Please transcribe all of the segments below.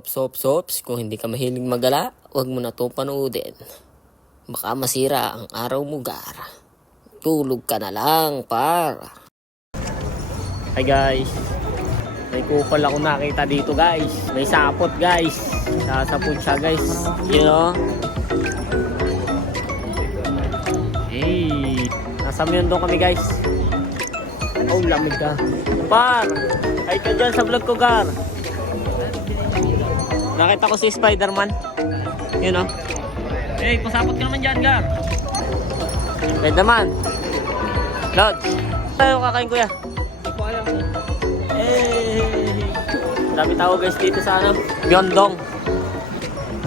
Ops, ops, ops. Kung hindi ka mahilig magala, huwag mo na to panoodin. Baka masira ang araw mo, Gar. Tulog ka na lang, par. Hi guys. May kupal ako nakita dito guys. May sapot guys. Sasapot siya guys. You know? Hey. Nasa Myondo kami guys. Oh, lamig ka. Par! Ay ka dyan sa vlog ko, Gar. Nakita ko si Spider-Man. Yun oh. Hey, pasapot ka naman dyan, Gar. Spider-Man. Lod. Tayo kakain kuya. Hey! Dami tao guys dito sa ano, Byondong.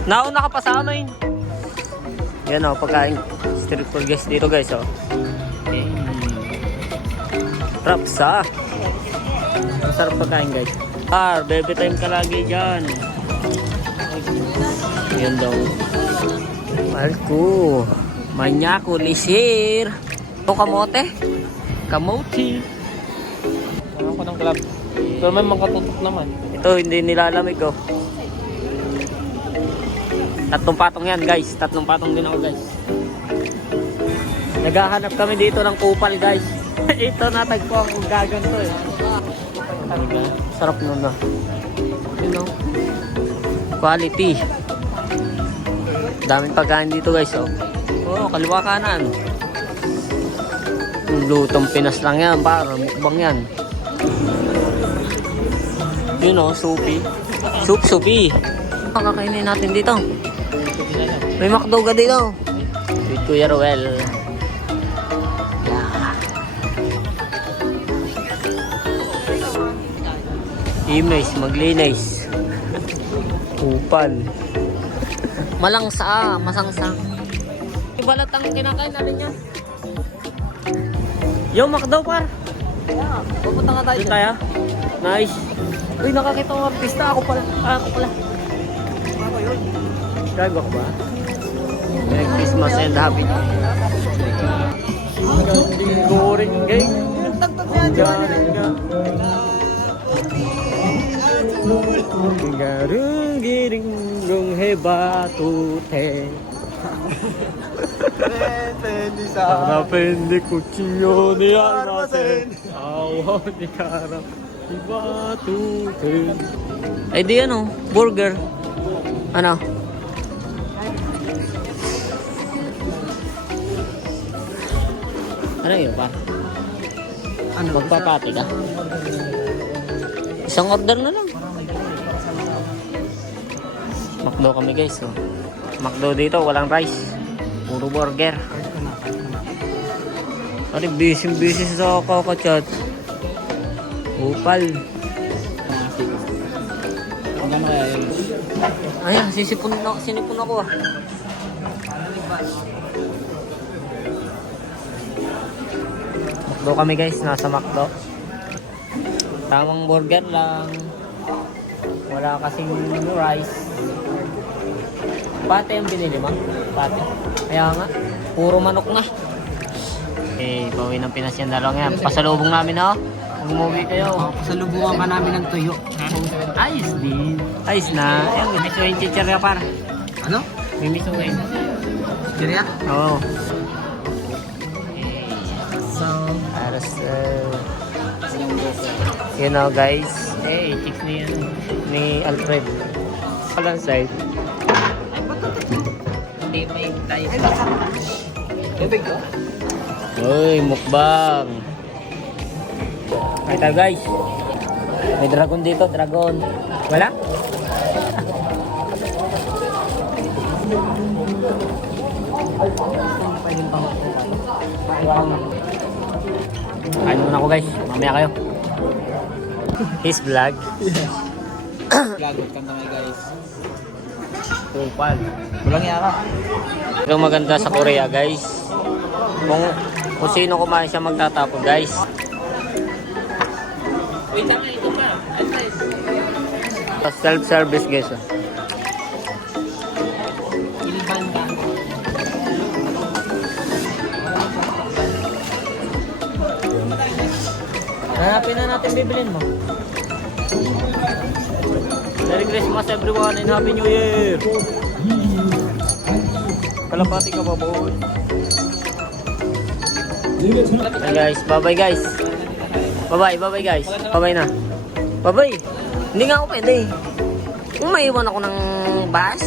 Nauna ka pa sa amin. Yan oh, pagkain. Street food guys dito guys oh. Hey. Rapsa. Masarap pagkain guys. Par, baby time ka lagi dyan. Yan daw. Marco. Manyako, lisir. Ito kamote. Kamote. Ano ko ng club? Pero may makatutok naman. Ito, hindi nilalamig oh. Tatlong patong yan guys. Tatlong patong din ako guys. Naghahanap kami dito ng kupal guys. Ito natagpo ang gaganto eh. Talaga. Sarap nun na. You know. Quality. Daming pagkain dito guys oh. Oh, kaliwa kanan. Lutong Pinas lang yan, para mukbang yan. Yun o, supi. Soup, supi. Pakakainin natin dito. May makdo ka dito. With Kuya Ruel. Yeah. Imays, maglinis. Upal. Malangsa, masangsang. Ibalat ang kinakain natin yan. Yo, makdo par. Pupunta nga tayo Doon tayo. Nice. Uy, nakakita ko artista. Ako pala. Ah, ako pala. Ako yun. Gago ako ba? Merry Christmas and Happy New Year. Ganding goring gang. Niya, Johnny. Garung giring gong heba tute. Depende sa... Hanapin ni kuchillo ni almacen. Awa ni kara. Iba tute. Ay di ano, burger. Ano? Ano yun pa? Ano? Magpapati ka? Isang order na lang. Makdo kami guys. Oh. Makdo dito, walang rice. Puro burger. Ari, busy busy sa kakachat. Upal. Ano? Ayan, sisipon na, sinipon ako ah. Makdo kami guys, nasa Makdo. Tamang burger lang. Wala kasing rice. Pate yung binili mo? Pate. Kaya nga, puro manok na. Eh, bawi ng Pinas yan dalawang yan. Pasalubong namin ha. Kung umuwi kayo. Pasalubungan ka namin ng tuyo. Ayos din. Ayos na. Ayan, may miso yung chichirya par. Ano? May miso ngayon. Kiriya? Oo. So... Para sa... You know guys. Hey, chicks ni, ano, ni Alfred. Palang side. Hindi, may tayo. Tubig ko? Uy, mukbang. Ay tayo guys. May dragon dito, dragon. Wala? Kain muna ako guys. Mamaya kayo. His vlog. Lagot ka naman guys. Kupal. Walang yara. Ito maganda sa Korea guys. Kung, kung sino kumain siya magtatapon guys. Wait lang, ito pa. Self-service guys. oh. Hanapin na natin bibilin mo. Merry Christmas everyone and Happy New Year! Kalapati ka ba, boy? Hey guys, bye-bye guys. Bye-bye, bye-bye guys. Bye-bye na. Bye-bye. Hindi nga ako pwede. Kung maiwan ako ng bus,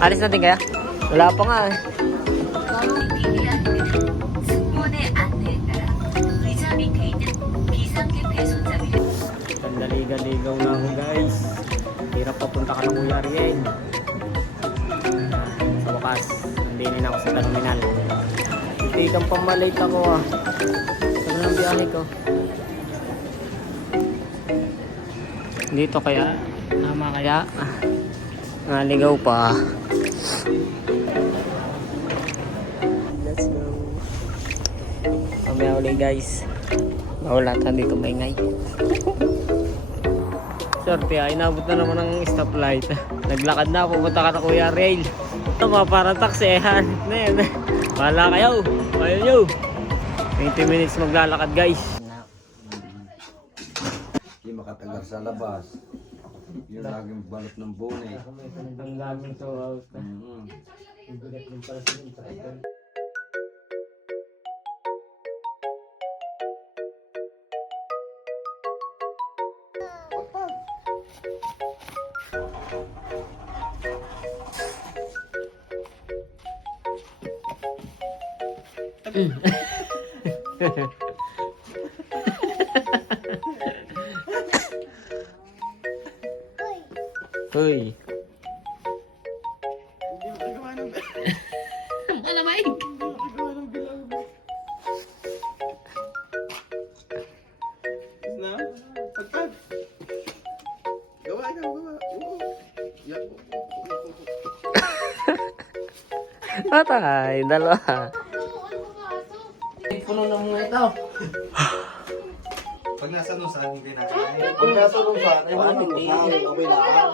alis natin kaya? Wala pa nga eh. Gandaligan-ligaw na ako guys. Hirap papunta ka ng Kuya Ariel. Sa wakas, nandinin na ako sa terminal. Titigang pamalate ako ah. Saan ang biyahe ko? Dito kaya? Tama kaya? Naligaw pa. Let's go. Mamaya ulit guys. Nawala tayo dito maingay. Sorte ah, inabot na naman ng stoplight. Naglakad na, pupunta ka na Kuya Rail. Ito mga parang taksihan. Nem, Wala kayo. Ayaw nyo. 20 minutes maglalakad guys. Hindi makatagal sa labas. Yung laging balot ng bone. Ang daming so out. Mm. Hoy. na? Pagpag. Gawa, ikaw, gawa. Patay, dalawa. Puno na mga ito. Pag nasa nung saan yung kinakain. Kung nasa nung saan, ay wala nang tingin. Okay lang.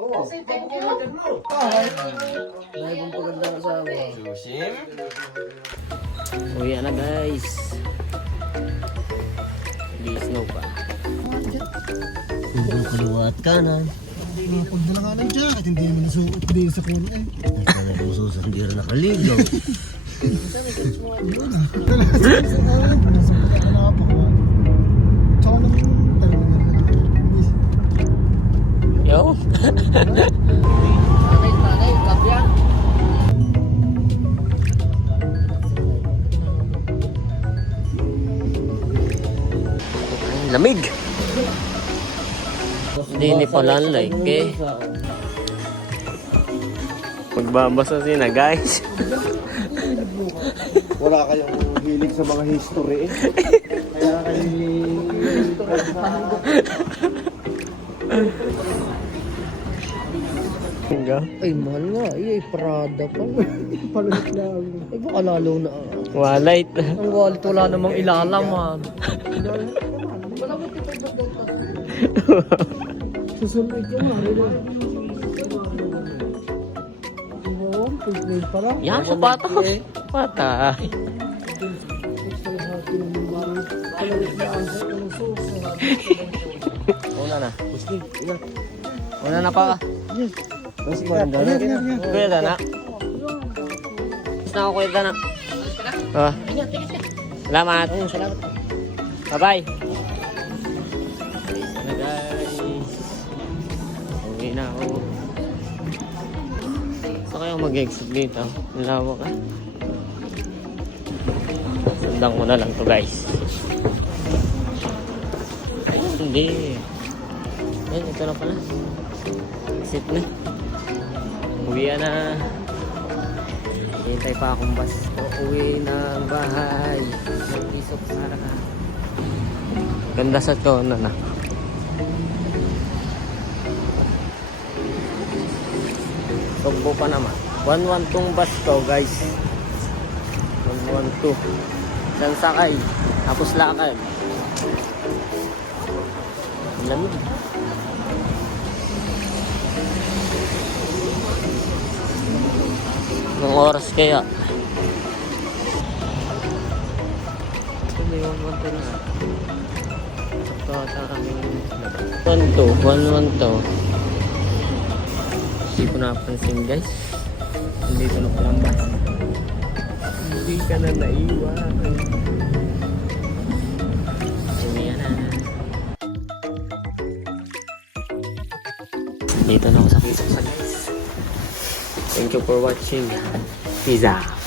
Oo. Dahil kung paganda ang asawa. Susim? Uwi na guys. Di snow pa. Kung kaliwat kanan. Pagdala nga ng jacket, hindi naman nasuot din sa kuno eh. Kaya hindi nakaligaw. Nasuot ka na po. Yo. Lamig. Hindi ni pala like eh. Magbabasa sina guys. Wala kayong hilig sa mga history eh. Kaya kayo Hanggang. Ay, mahal nga. Ay, Prada pa. palit lang. Ay, baka lalo na. Walait. Ang wallet wala namang ilalaman. Susunod yung mga rin. Oo, pag-grade pa lang. Yan sa Bata. Una na. Una na pa. Mas maganda na. Kuya Dana. Na ako kuya Dana. Ah. Salamat. Salamat. Bye-bye. Na guys. Uwi na ako. Gusto kayo mag-exit dito. Nalawa ka. Sundan ko na lang to guys. Hindi. Ayun, ito na pala. Exit na. Uwi na. Hintay pa akong bus. Uwi ng bahay. Ng isok sa Ganda sa tono na. Tugbo pa naman. 112 bus to guys. 112. Isang sakay. Tapos lakad. Ang Lamig. Anong oras kaya? Sabi 112 na. Ito ata kami. 112, 112. Hindi ko napansin guys. Nandito na palang bus. Hindi ka na naiwan. Dito na ako sa Pizza guys. Thank you for watching. Pizza.